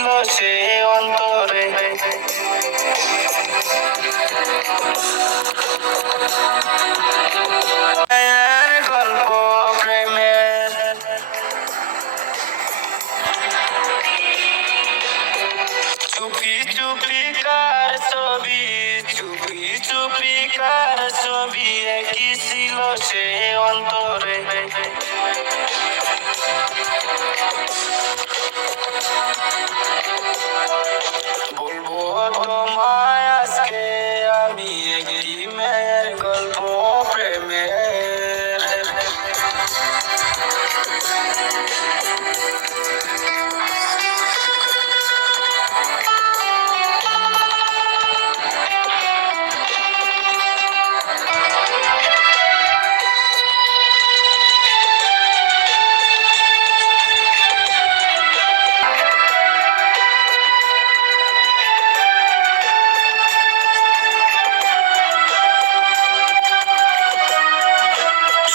ছিল সে অন্তরে। গল্প প্রেমের চুপি চুপি কার ছবি, চুপি চুপি কার ছবি একই ছিল সে অন্তরে। বলবো তোমায় আজকে আমি একটি মেয়ের গল্প প্রেমের।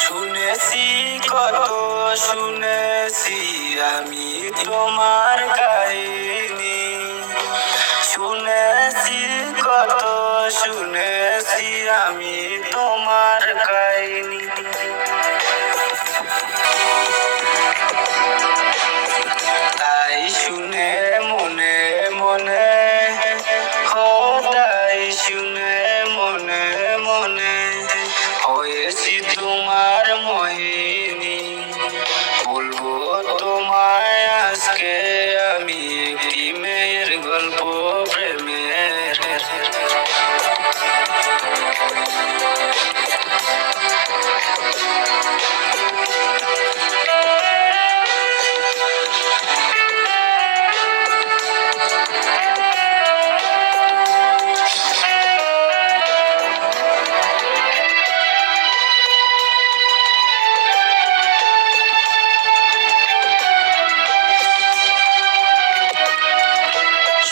শুনেছি কত শুনেছি আমি তোমার কাহিনী, শুনেছি কত শুনেছি আমি তোমার কাহিনী। তাই শুনে মনে মনে, তাই শুনে মনে মনে হয়েছি তোমার মোহিনী। বলবো তোমায় আজকে আমি একটি মেয়ের গল্প প্রেমের।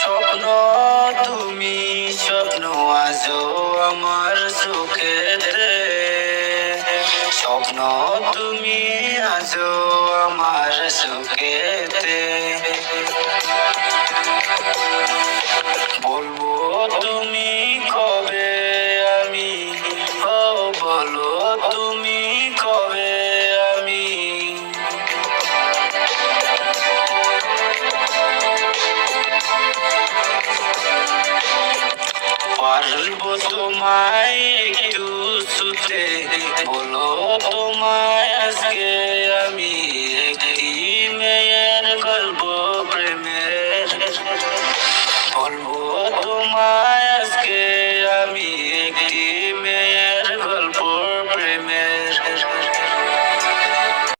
স্বপ্ন তুমি স্বপ্ন আজও আমার চোখেতে, স্বপ্ন তুমি আজও আমার চোখেতে। বলবো তুমি কবে আমি, বলো তুমি কবে আমি পারবো তোমায় একটু ছুতে। বলো তোমায় আজকে আমি একটি মেয়ের গল্প প্রেমের। বলবো তোমায় আজকে আমি একটি মেয়ের গল্প প্রেমের।